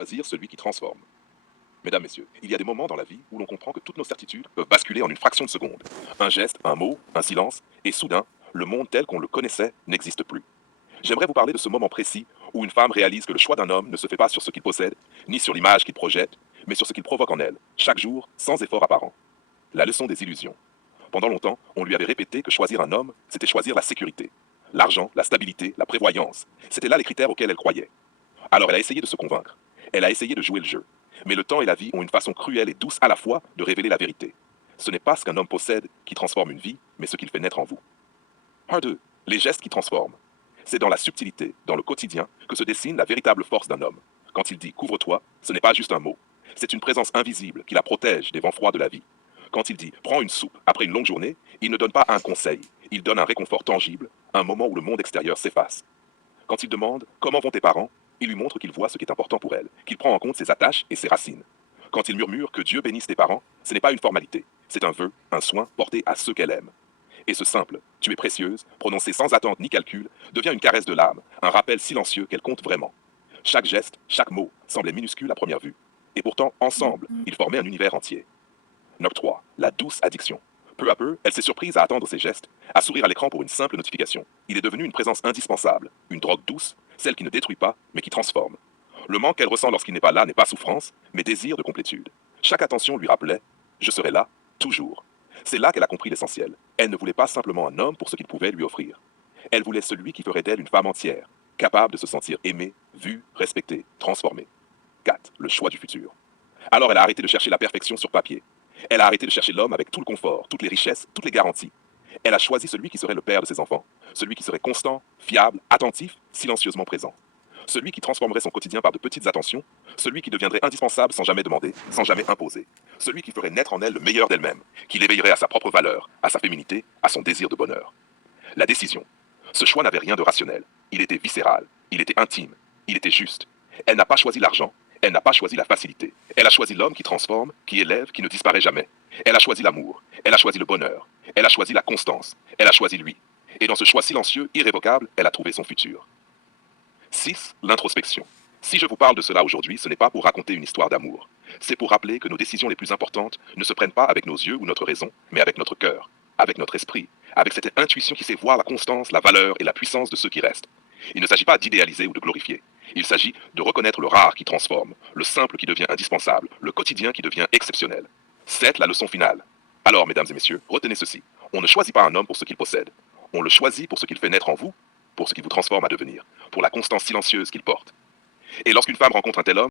Choisir celui qui transforme. Mesdames, Messieurs, il y a des moments dans la vie où l'on comprend que toutes nos certitudes peuvent basculer en une fraction de seconde. Un geste, un mot, un silence, et soudain, le monde tel qu'on le connaissait n'existe plus. J'aimerais vous parler de ce moment précis où une femme réalise que le choix d'un homme ne se fait pas sur ce qu'il possède, ni sur l'image qu'il projette, mais sur ce qu'il provoque en elle, chaque jour, sans effort apparent. La leçon des illusions. Pendant longtemps, on lui avait répété que choisir un homme, c'était choisir la sécurité. L'argent, la stabilité, la prévoyance. C'était là les critères auxquels elle croyait. Alors elle a essayé de se convaincre. Elle a essayé de jouer le jeu. Mais le temps et la vie ont une façon cruelle et douce à la fois de révéler la vérité. Ce n'est pas ce qu'un homme possède qui transforme une vie, mais ce qu'il fait naître en vous. Part 2. Les gestes qui transforment. C'est dans la subtilité, dans le quotidien, que se dessine la véritable force d'un homme. Quand il dit couvre-toi, ce n'est pas juste un mot. C'est une présence invisible qui la protège des vents froids de la vie. Quand il dit prends une soupe après une longue journée, il ne donne pas un conseil, il donne un réconfort tangible, un moment où le monde extérieur s'efface. Quand il demande comment vont tes parents, il lui montre qu'il voit ce qui est important pour elle, qu'il prend en compte ses attaches et ses racines. Quand il murmure que Dieu bénisse tes parents, ce n'est pas une formalité, c'est un vœu, un soin porté à ceux qu'elle aime. Et ce simple tu es précieuse, prononcé sans attente ni calcul, devient une caresse de l'âme, un rappel silencieux qu'elle compte vraiment. Chaque geste, chaque mot semblait minuscule à première vue. Et pourtant, ensemble, ils formaient un univers entier. Note 3. La douce addiction. Peu à peu, elle s'est surprise à attendre ses gestes, à sourire à l'écran pour une simple notification. Il est devenu une présence indispensable, une drogue douce, celle qui ne détruit pas, mais qui transforme. Le manque qu'elle ressent lorsqu'il n'est pas là n'est pas souffrance, mais désir de complétude. Chaque attention lui rappelait « Je serai là, toujours ». C'est là qu'elle a compris l'essentiel. Elle ne voulait pas simplement un homme pour ce qu'il pouvait lui offrir. Elle voulait celui qui ferait d'elle une femme entière, capable de se sentir aimée, vue, respectée, transformée. 4. Le choix du futur. Alors elle a arrêté de chercher la perfection sur papier. Elle a arrêté de chercher l'homme avec tout le confort, toutes les richesses, toutes les garanties. Elle a choisi celui qui serait le père de ses enfants, celui qui serait constant, fiable, attentif, silencieusement présent. Celui qui transformerait son quotidien par de petites attentions, celui qui deviendrait indispensable sans jamais demander, sans jamais imposer. Celui qui ferait naître en elle le meilleur d'elle-même, qui l'éveillerait à sa propre valeur, à sa féminité, à son désir de bonheur. La décision. Ce choix n'avait rien de rationnel. Il était viscéral, il était intime, il était juste. Elle n'a pas choisi l'argent, elle n'a pas choisi la facilité. Elle a choisi l'homme qui transforme, qui élève, qui ne disparaît jamais. Elle a choisi l'amour, elle a choisi le bonheur, elle a choisi la constance, elle a choisi lui. Et dans ce choix silencieux, irrévocable, elle a trouvé son futur. 6. L'introspection. Si je vous parle de cela aujourd'hui, ce n'est pas pour raconter une histoire d'amour. C'est pour rappeler que nos décisions les plus importantes ne se prennent pas avec nos yeux ou notre raison, mais avec notre cœur, avec notre esprit, avec cette intuition qui sait voir la constance, la valeur et la puissance de ceux qui restent. Il ne s'agit pas d'idéaliser ou de glorifier. Il s'agit de reconnaître le rare qui transforme, le simple qui devient indispensable, le quotidien qui devient exceptionnel. C'est la leçon finale. Alors, mesdames et messieurs, retenez ceci. On ne choisit pas un homme pour ce qu'il possède. On le choisit pour ce qu'il fait naître en vous, pour ce qui vous transforme à devenir, pour la constance silencieuse qu'il porte. Et lorsqu'une femme rencontre un tel homme,